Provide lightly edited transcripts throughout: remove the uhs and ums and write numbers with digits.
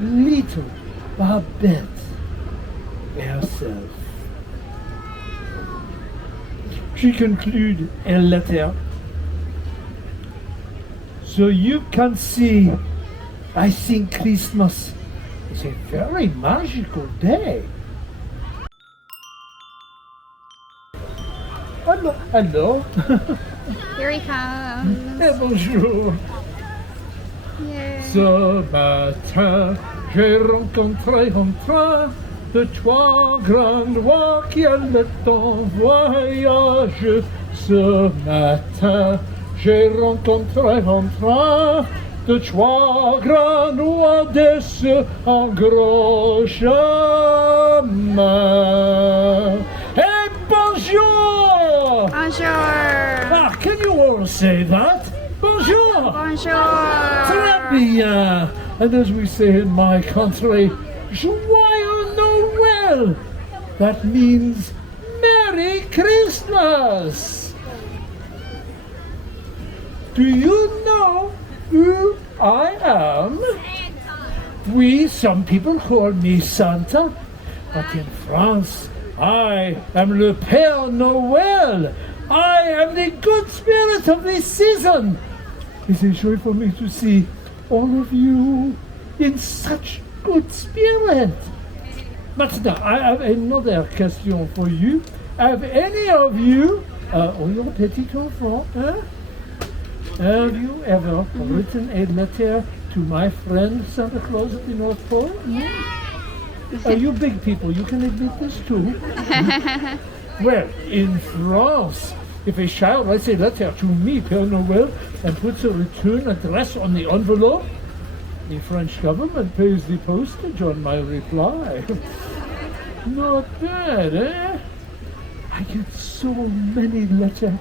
little Babette herself. She concluded her letter. So you can see, I think Christmas is a very magical day. Hello. Here he comes. Bonjour. Yay. Ce matin, j'ai rencontré en train de trois grandes voix qui allaient en voyage. Ce matin, j'ai rencontré en train de trois grandes voix en gros chemin. Hey, bonjour! Bonjour. Ah, can you all say that? Bonjour! Bonjour. Très bien! And as we say in my country, Joyeux Noël! That means Merry Christmas! Do you know who I am? Oui, some people call me Santa, but in France, I am le Père Noël. I am the good spirit of this season. It's a joy for me to see all of you in such good spirit. But now, I have another question for you. Have any of you, or your petit enfant, have you ever written a letter to my friend Santa Claus at the North Pole? You big people, you can admit this too. Well, in France, if a child writes a letter to me, Père Noël, and puts a return address on the envelope, the French government pays the postage on my reply. Not bad, eh? I get so many letters.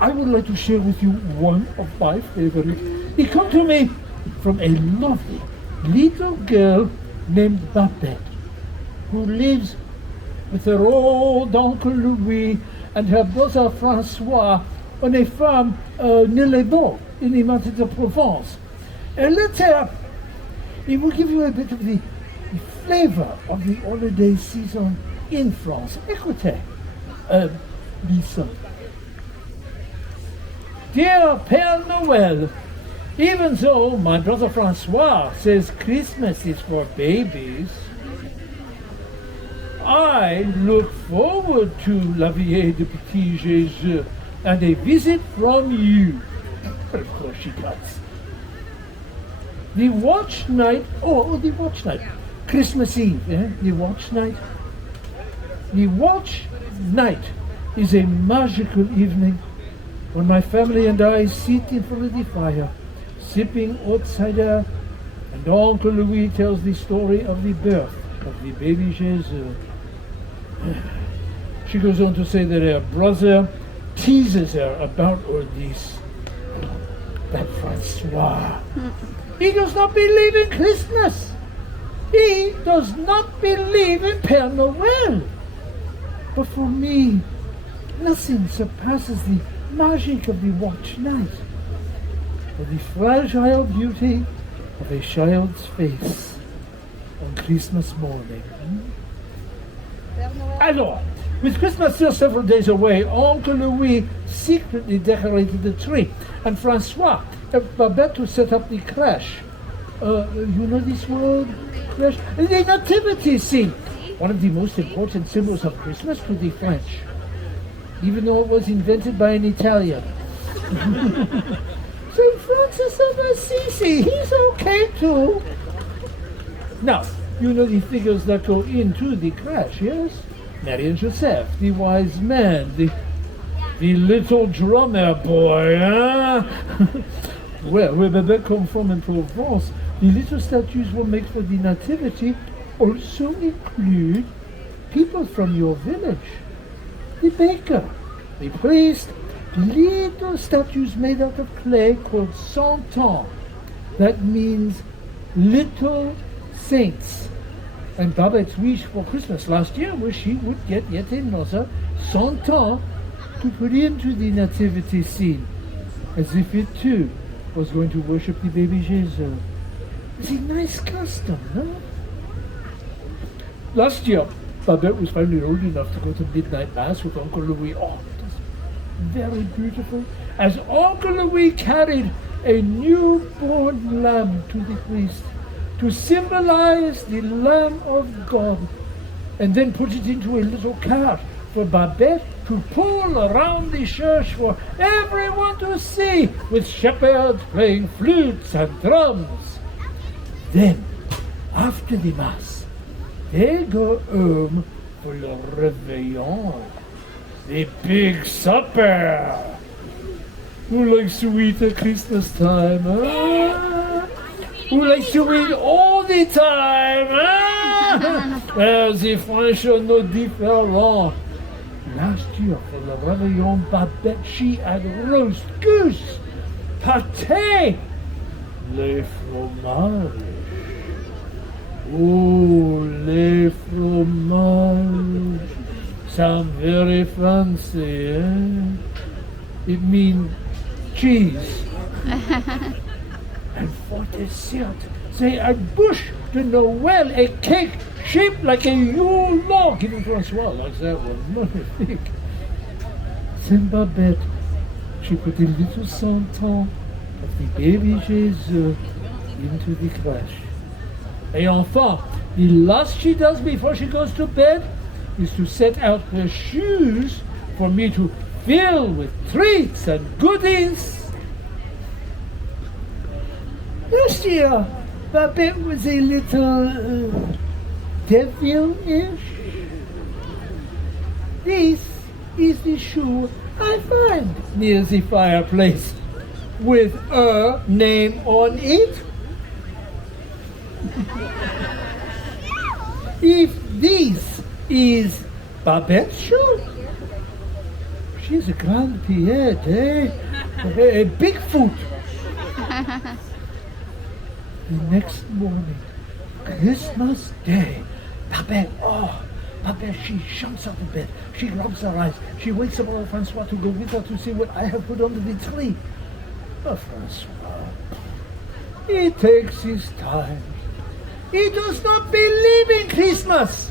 I would like to share with you one of my favorites. It comes to me from a lovely little girl named Babette, who lives with her old Uncle Louis and her brother François on a farm near Les Baux in the mountains of Provence. A letter, it will give you a bit of the flavor of the holiday season in France. Écoutez, listen. Dear Père Noël, even though my brother François says Christmas is for babies, I look forward to La Vieille de Petit Jésus and a visit from you. But of course she cuts. The watch night, the watch night, Christmas Eve, the watch night. The watch night is a magical evening when my family and I sit in front of the fire, sipping hot cider, and Uncle Louis tells the story of the birth of the baby Jesus. She goes on to say that her brother teases her about all this. That Francois, he does not believe in Christmas. He does not believe in Père Noël. But for me, nothing surpasses the magic of the watch night, or the fragile beauty of a child's face on Christmas morning. Alors, with Christmas still several days away, Uncle Louis secretly decorated the tree, and François helped Babette to set up the crèche. You know this word? Crèche? The nativity scene, one of the most important symbols of Christmas to the French, even though it was invented by an Italian. St. Francis of Assisi, he's okay too. Now, you know the figures that go into the crèche, yes? Mary and Joseph, the wise men, the little drummer boy, huh? Well, where Babette comes from in Provence, the little statues we'll make for the nativity also include people from your village. The baker, the priest, little statues made out of clay called cent-ans. That means little saints. And Babette's wish for Christmas last year was she would get yet another cent-ans to put into the nativity scene, as if it too was going to worship the baby Jesus. It's a nice custom, no? Last year, Babette was finally old enough to go to midnight mass with Uncle Louis. Oh, it was very beautiful. As Uncle Louis carried a newborn lamb to the priest to symbolize the Lamb of God, and then put it into a little cart for Babette to pull around the church for everyone to see, with shepherds playing flutes and drums. Then, after the mass, they go home for le réveillon, the big supper. Who likes to eat at Christmas time, huh? Who likes to eat all the time, huh? The French are no different. Last year, for the réveillon, Babette, she had roast goose, pâté, les fromages. Oh, les fromages sound very fancy, eh? It means cheese. And for dessert, they had bûche de Noël, a cake shaped like a Yule log. Even Francois likes that one, magnifique. Then Babette, she put a little santon of the baby Jesus into the crèche. Et enfin, the last she does before she goes to bed is to set out her shoes for me to fill with treats and goodies. Last year, Babette was a little devil-ish. This is the shoe I find near the fireplace with her name on it. If this is Babette's shoe, she's a grand pied, eh? A Bigfoot. The next morning, Christmas Day, Babette, she jumps out of bed. She rubs her eyes. She wakes up old Francois to go with her to see what I have put under the tree. Oh, Francois, he takes his time. He does not believe in Christmas.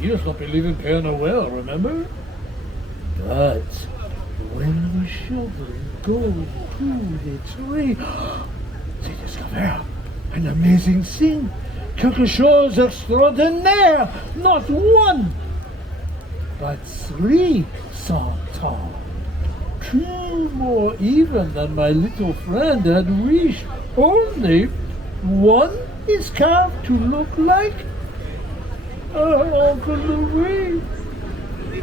He does not believe in Père Noël, remember? But when the children go to the tree, they discover an amazing thing. Quelque chose extraordinaire. Not one, but 3 centaurs. 2 more even than my little friend had wished. Only one is carved to look like Uncle Louis.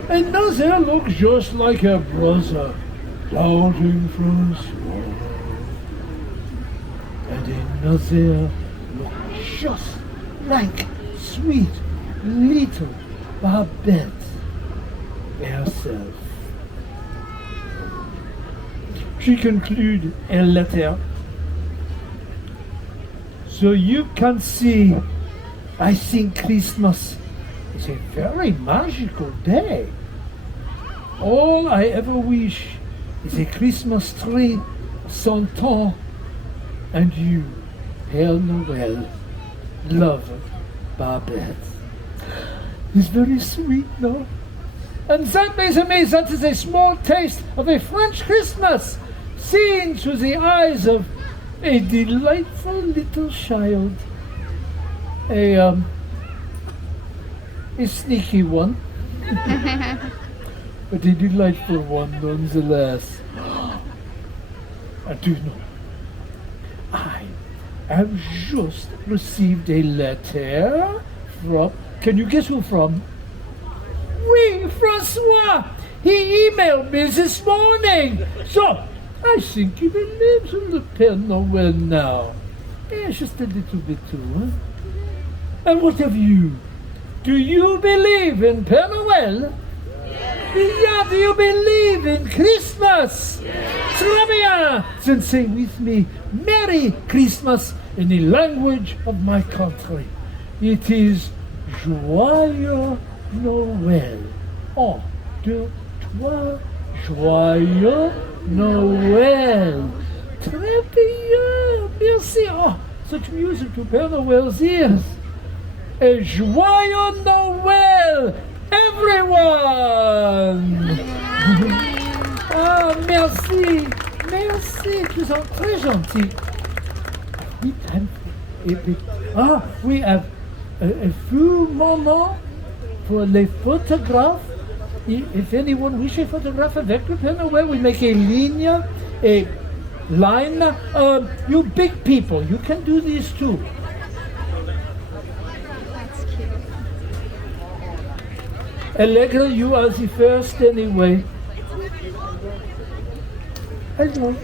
Another looks just like her brother, Doubting Francois. And another looks just like sweet little Babette herself. She concluded a letter. So you can see, I think Christmas is a very magical day. All I ever wish is a Christmas tree, Santon, and you, Père Noël, lover Babette. It's very sweet, no? And that, mes amis, that is a small taste of a French Christmas, seen through the eyes of a delightful little child. A sneaky one, but a delightful one nonetheless. I do know. I have just received a letter from, can you guess who from? Oui, Francois! He emailed me this morning. So, I think he believes in the Père Noël now. Yeah, just a little bit too, huh? And what of you? Do you believe in Père Noël? Yeah, do you believe in Christmas? Yes. Très bien! Then say with me, Merry Christmas in the language of my country. It is Joyeux Noël. 1, 2, 3, Joyeux Noël. Très bien, merci. Oh, such music to Père Noël's ears. Et joyeux Noël, everyone! Ah, merci, merci, tu es très gentil. We have a few moments pour les photographes. If anyone wishes photographe avec le Père Noël, we make a line. You big people, you can do this too. That's cute. Allegra, you are the first anyway. Hello.